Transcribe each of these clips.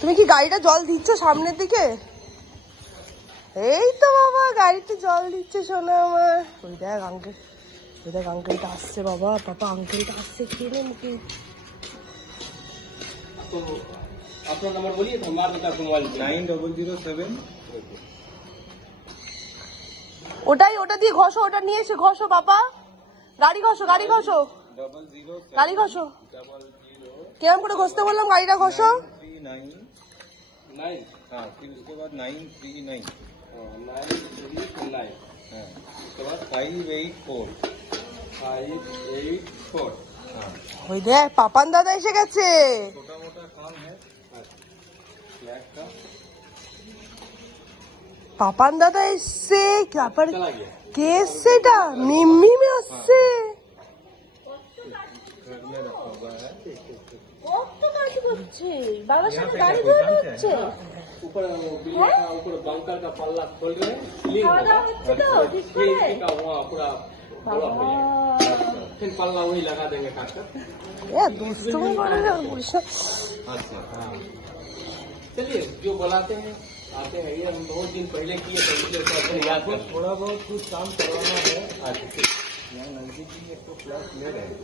তুমি কি গাড়িটা জল দিচ্ছ সামনের দিকে? এই তো বাবা গাড়িতে জল দিচ্ছে শোনো আমার। ওই দেখ আঙ্কেল ওই দেখ আঙ্কেলটা আসছে বাবা পাপা আঙ্কেলটা আসছে খেলে মুখে? ওটাই ওটা দিয়ে ঘষো ওটা নিয়ে এসে ঘষো বাবা। গাড়ি ঘষো গাড়ি ঘষো। গাড়ি ঘষো। কেমন করে ঘষতে বললাম গাড়িটা ঘষো। नाइन नाइन हाँ फिर उसके बाद nine three nine nine three nine हाँ उसके बाद five eight four five eight four हाँ ওই দেখ পাপান দাদা এসে গেছে छोटा मोटा काम है फ्लैट का পাপান দাদা এসছে তারপর चला गया কে এসছে এটা মিম্মি মে আসছে घर में रखा हुआ है কত গাড়ি করছে বাবার यहाँ সাথে पे গাড়ি क्या ধরে दुकान से যাচ্ছে है? ऊपर बिल्डिंग का ऊपर बंकर का पल्ला खोल रहे हैं क्लीन খাওয়া होगा দাওয়া হচ্ছে তো ঠিক করে ये का वहाँ पूरा बड़ा हो जाएगा फिर पल्ला वही लगा देंगे काट कर এ দুষ্টুমি করে রে বলিস না। अच्छा हाँ चलिए जो बुलाते हैं आते हैं ये हम बहुत दिन पहले किए थे इसलिए सब अपने याद कर थोड़ा बहुत कुछ काम करवाना है आज यहाँ नजदीक ही एक तो फ्लैट ले रहे हैं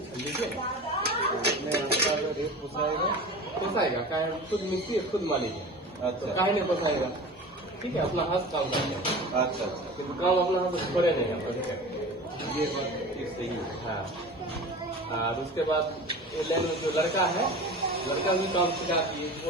रेट पोसाएगा पोसाएगा काय खुद मिस्त्री खुद मालिक है तो अच्छा. काहे नहीं पोसाएगा ठीक है अपना हाथ काम करेगा अच्छा अच्छा. काम अपना हाथ से करे नहीं ये ठीक सही है. हाँ और उसके बाद ये लाइन में जो लड़का है लड़का भी काम सिखा दिए